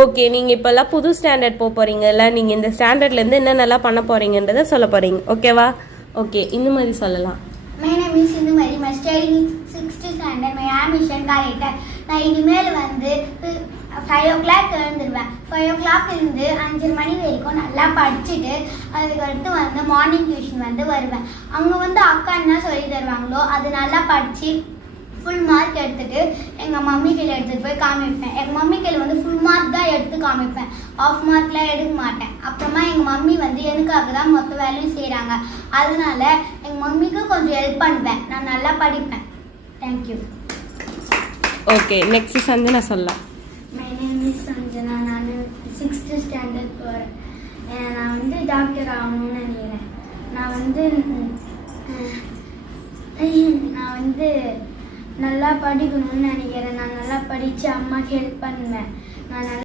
Okay, நீங்கள் இப்போல்லாம் புது ஸ்டாண்டர்ட் போக போகிறீங்கல்ல, நீங்கள் இந்த ஸ்டாண்டர்ட்லேருந்து என்னென்னலாம் பண்ண போகிறீங்கன்றதை சொல்ல போகிறீங்க. ஓகேவா? ஓகே, இந்த மாதிரி சொல்லலாம். My name is Indumari. My studying in 6th standard. My ambition character. நான் இனிமேல் வந்து 5 o'clock எழுந்துருவேன். 5 o'clock இருந்து 5 மணி வரைக்கும் நல்லா படிச்சுட்டு அதுக்கடுத்து வந்து மார்னிங் டியூஷன் வந்து வருவேன். அங்கே வந்து அக்கா என்ன சொல்லி தருவாங்களோ அது நல்லா படித்து ஃபுல் மார்க் எடுத்துகிட்டு எங்கள் மம்மி கையில் எடுத்துகிட்டு போய் காமிப்பேன். எங்கள் மம்மி கையில் வந்து ஃபுல் மார்க் தான் எடுத்து காமிப்பேன், ஆஃப் மார்க்லாம் எடுக்க மாட்டேன். அப்புறமா எங்கள் மம்மி வந்து எனக்காக தான் மொத்த வேலையும் செய்கிறாங்க. அதனால எங்கள் மம்மிக்கு கொஞ்சம் ஹெல்ப் பண்ணுவேன். நான் நல்லா படிப்பேன். தேங்க்யூ. ஓகே, நெக்ஸ்ட் சஞ்சனா சொல்லலாம். My name is Sanjana. நான் 6th ஸ்டாண்டர்ட் போகிறேன். நான் வந்து டாக்டர் ஆகணும்னு நினைக்கிறேன். நான் வந்து நல்லா படிக்கணும்னு நினைக்கிறேன். நான் நல்லா படித்து அம்மாவுக்கு ஹெல்ப் பண்ணுவேன். நான்